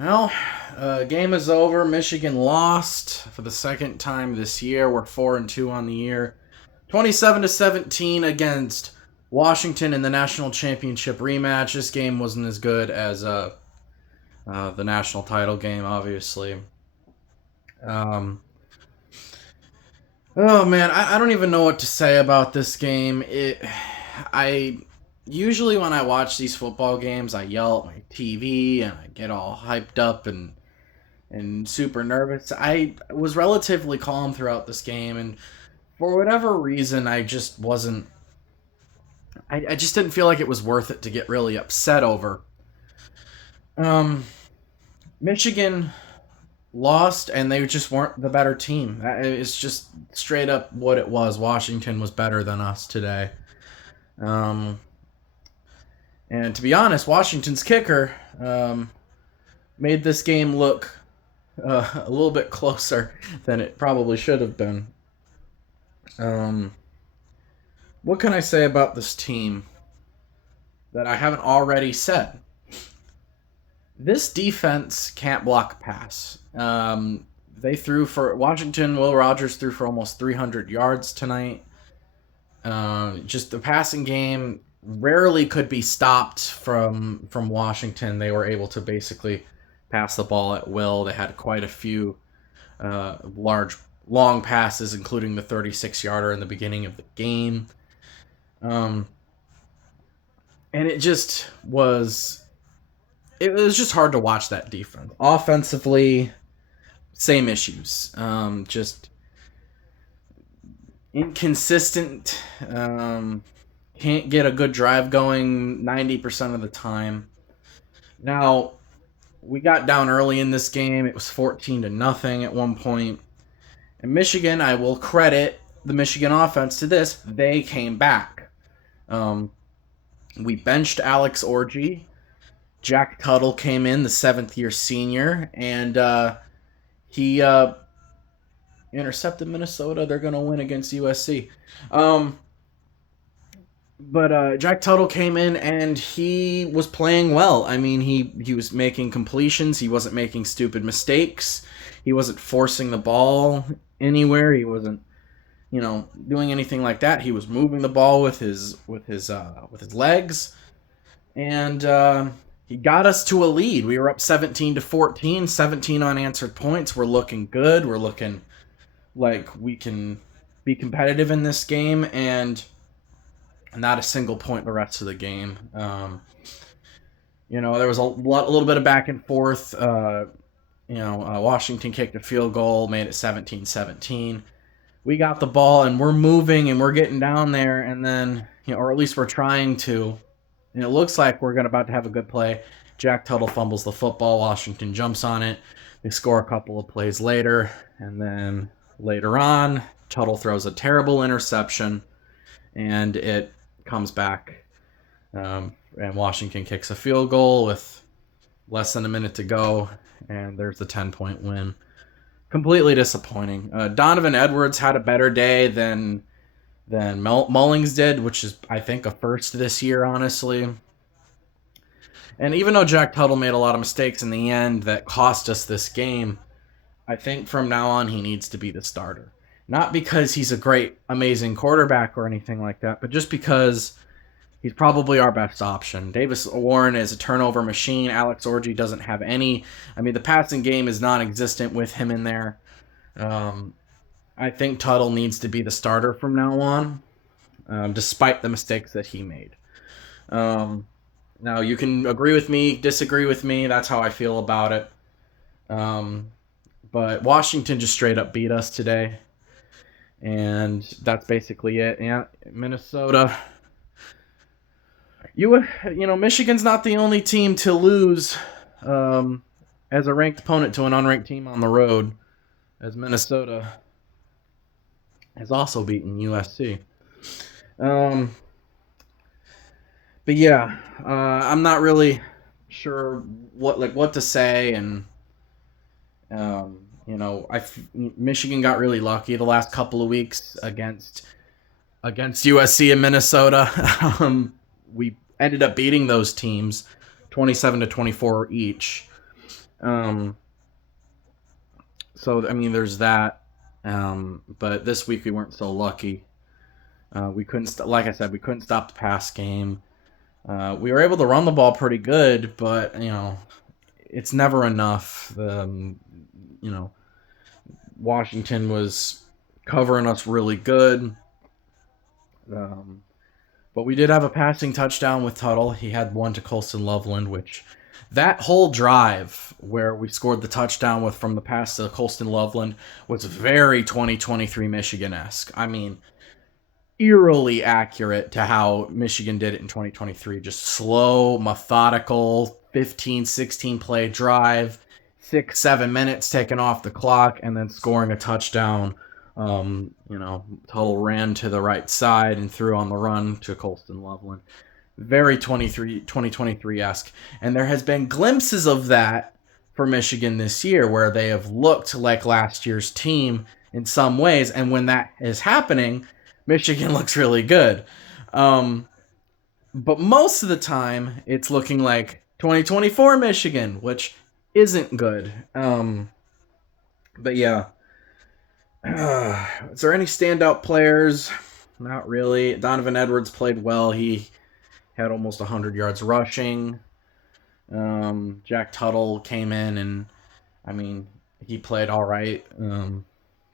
Well, game is over. Michigan lost for the second time this year. We're 4-2 on the year. 27-17 against Washington in the national championship rematch. This game wasn't as good as the national title game, obviously. Um, oh man, I don't even know what to say about this game. I usually when I watch these football games, I yell at my TV and I get all hyped up and super nervous. I was relatively calm throughout this game, and for whatever reason, I just wasn't. I just didn't feel like it was worth it to get really upset over. Um, Michigan lost, and they just weren't the better team. It's just straight up what it was. Washington was better than us today. Um, and to be honest, Washington's kicker made this game look a little bit closer than it probably should have been. Um, what can I say about this team that I haven't already said? This defense can't block a pass. They threw for Washington. Will Rogers threw for almost 300 yards tonight. Just the passing game rarely could be stopped from Washington. They were able to basically pass the ball at will. They had quite a few large long passes, including the 36-yarder in the beginning of the game. Um, and it was just hard to watch that defense. Offensively, same issues. Just inconsistent. Can't get a good drive going 90% of the time. Now, we got down early in this game. It was 14 to nothing at one point. And Michigan, I will credit the Michigan offense to this. They came back. Um, we benched Alex Orji. Jack Tuttle came in, the seventh-year senior, and he intercepted Minnesota. They're going to win against USC. Um, but Jack Tuttle came in and he was playing well. I mean, he was making completions. He wasn't making stupid mistakes. He wasn't forcing the ball anywhere. He wasn't, doing anything like that. He was moving the ball with his legs, and he got us to a lead. We were up 17-14, 17 unanswered points. We're looking good. We're looking like we can be competitive in this game, and not a single point the rest of the game. There was a little bit of back and forth. Washington kicked a field goal, made it 17-17. We got the ball, and we're moving, and we're getting down there, and then, or at least we're trying to. And it looks like we're about to have a good play. Jack Tuttle fumbles the football. Washington jumps on it. They score a couple of plays later, and then later on, Tuttle throws a terrible interception, and it comes back, and Washington kicks a field goal with less than a minute to go, and there's the 10-point win. Completely disappointing. Donovan Edwards had a better day than Mullings did, which is, I think, a first this year, honestly. And even though Jack Tuttle made a lot of mistakes in the end that cost us this game, I think from now on he needs to be the starter. Not because he's a great, amazing quarterback or anything like that, but just because he's probably our best option. Davis Warren is a turnover machine. Alex Orji doesn't have any. I mean, the passing game is non-existent with him in there. I think Tuttle needs to be the starter from now on, despite the mistakes that he made. Now, you can agree with me, disagree with me. That's how I feel about it. But Washington just straight up beat us today. And that's basically it. Yeah, Minnesota. Michigan's not the only team to lose as a ranked opponent to an unranked team on the road, as Minnesota has also beaten USC. But yeah, I'm not really sure what to say, and Michigan got really lucky the last couple of weeks against USC and Minnesota. We ended up beating those teams 27-24 each. Um, so I mean, there's that. But this week we weren't so lucky. We couldn't, like I said, we couldn't stop the pass game. We were able to run the ball pretty good, but it's never enough. You know, Washington was covering us really good. Um, but we did have a passing touchdown with Tuttle. He had one to Colston Loveland, which that whole drive where we scored the touchdown with from the pass to Colston Loveland was very 2023 Michigan esque. I mean, eerily accurate to how Michigan did it in 2023. Just slow, methodical, 15, 16 play drive, 6, 7 minutes taken off the clock, and then scoring a touchdown. Tuttle ran to the right side and threw on the run to Colston Loveland. Very 2023 esque. And there has been glimpses of that for Michigan this year where they have looked like last year's team in some ways. And when that is happening, Michigan looks really good. Um, but most of the time, it's looking like 2024 Michigan, which isn't good. But yeah. Is there any standout players? Not really. Donovan Edwards played well. He had almost 100 yards rushing. Jack Tuttle came in and, I mean, he played all right.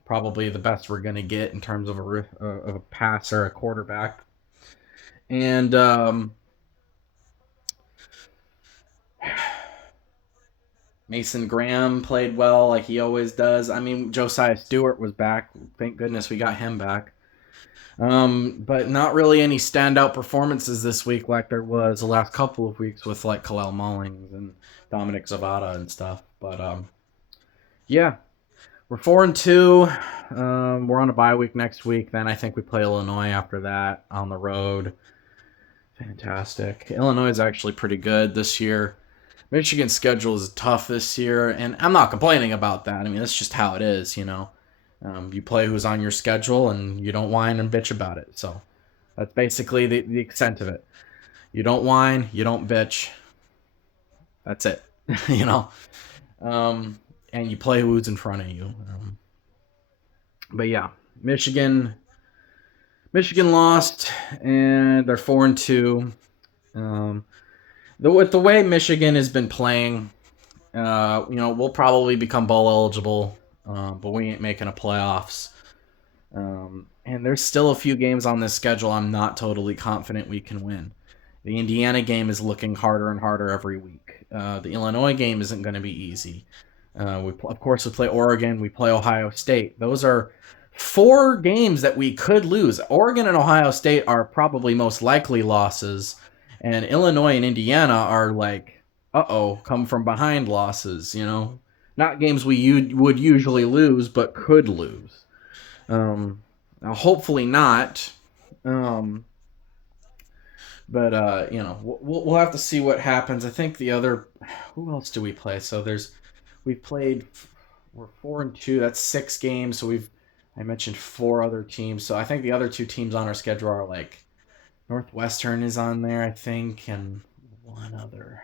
Probably the best we're going to get in terms of a passer, a quarterback. And Mason Graham played well, like he always does. I mean, Josiah Stewart was back. Thank goodness we got him back. But not really any standout performances this week like there was the last couple of weeks with like Kalel Mullings and Dominic Zavada and stuff. But yeah, we're 4-2. We're on a bye week next week. Then I think we play Illinois after that on the road. Fantastic. Illinois is actually pretty good this year. Michigan's schedule is tough this year, and I'm not complaining about that. I mean, that's just how it is, you know. You play who's on your schedule, and you don't whine and bitch about it. So that's basically the extent of it. You don't whine, you don't bitch. That's it, you know. And you play who's in front of you. But yeah, Michigan lost, and they're 4-2. With the way Michigan has been playing, we'll probably become bowl eligible, but we ain't making a playoffs. And there's still a few games on this schedule I'm not totally confident we can win. The Indiana game is looking harder and harder every week. The Illinois game isn't going to be easy. Of course, we play Oregon. We play Ohio State. Those are 4 games that we could lose. Oregon and Ohio State are probably most likely losses, and Illinois and Indiana are like, come from behind losses. Not games we would usually lose, but could lose. Now, hopefully not. But we'll have to see what happens. I think the other, who else do we play? So we're 4-2. That's 6 games. So I mentioned 4 other teams. So I think the other 2 teams on our schedule are like Northwestern is on there, I think, and one other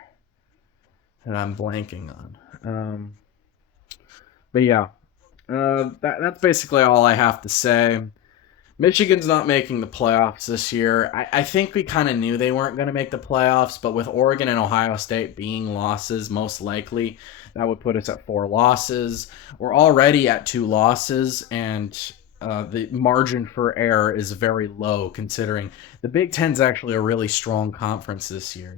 that I'm blanking on. But yeah, that's basically all I have to say. Michigan's not making the playoffs this year. I think we kind of knew they weren't going to make the playoffs, but with Oregon and Ohio State being losses, most likely, that would put us at 4 losses. We're already at 2 losses, and the margin for error is very low considering the Big Ten's actually a really strong conference this year.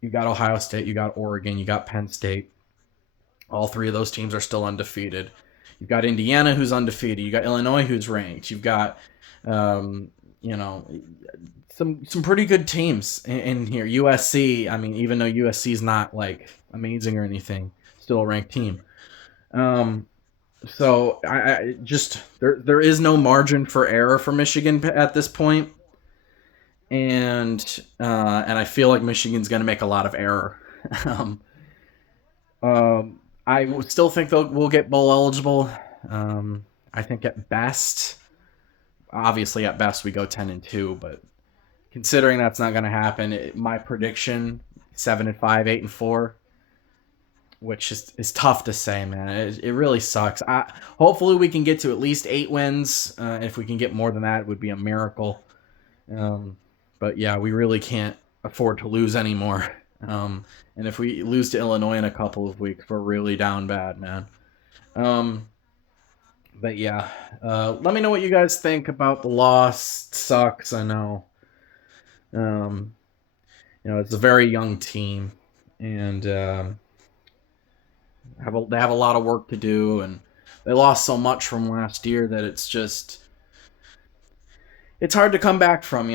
You got Ohio State, you got Oregon, you got Penn State. All 3 of those teams are still undefeated. You've got Indiana, who's undefeated. You got Illinois, who's ranked. You've got, some pretty good teams in here. USC. I mean, even though USC is not like amazing or anything, still a ranked team. So I just there is no margin for error for Michigan at this point, and I feel like Michigan's going to make a lot of error. um, I still think we'll get bowl eligible. I think at best, obviously at best we go 10-2, but considering that's not going to happen, my prediction 7-5, 8-4. which is tough to say, man. It really sucks. Hopefully we can get to at least 8 wins. If we can get more than that, it would be a miracle. Um, but yeah, we really can't afford to lose anymore. And if we lose to Illinois in a couple of weeks, we're really down bad, man. Um, but yeah, let me know what you guys think about the loss. It sucks, I know. Um, it's a very young team, and they have a lot of work to do, and they lost so much from last year that it's hard to come back from,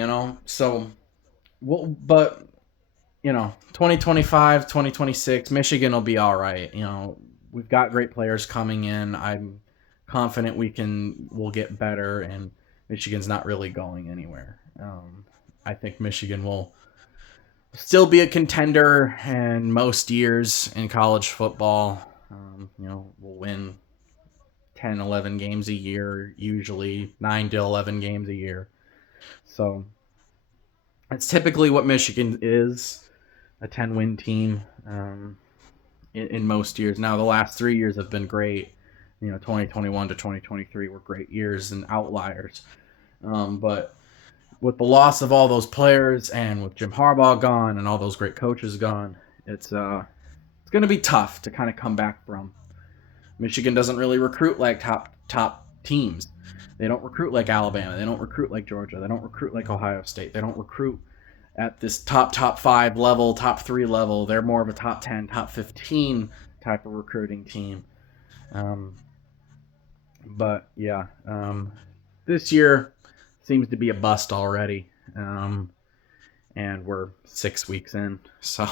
So, but 2025, 2026, Michigan will be all right. We've got great players coming in. I'm confident we'll get better, and Michigan's not really going anywhere. I think Michigan will still be a contender in most years in college football. We'll win 10, 11 games a year, usually 9 to 11 games a year. So it's typically what Michigan is, a 10-win team in most years. Now, the last 3 years have been great. 2021 to 2023 were great years and outliers. But with the loss of all those players and with Jim Harbaugh gone and all those great coaches gone, it's going to be tough to kind of come back from. Michigan doesn't really recruit like top teams. They don't recruit like Alabama. They don't recruit like Georgia. They don't recruit like Ohio State. They don't recruit at this top 5 level, top 3 level. They're more of a top 10, top 15 type of recruiting team. But yeah, this year seems to be a bust already. And we're 6 weeks in. So,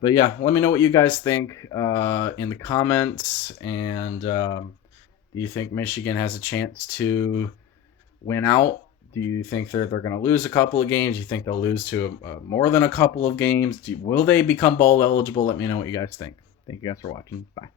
but yeah, let me know what you guys think in the comments. And do you think Michigan has a chance to win out? Do you think they're going to lose a couple of games? Do you think they'll lose to more than a couple of games? Will they become bowl eligible? Let me know what you guys think. Thank you guys for watching. Bye.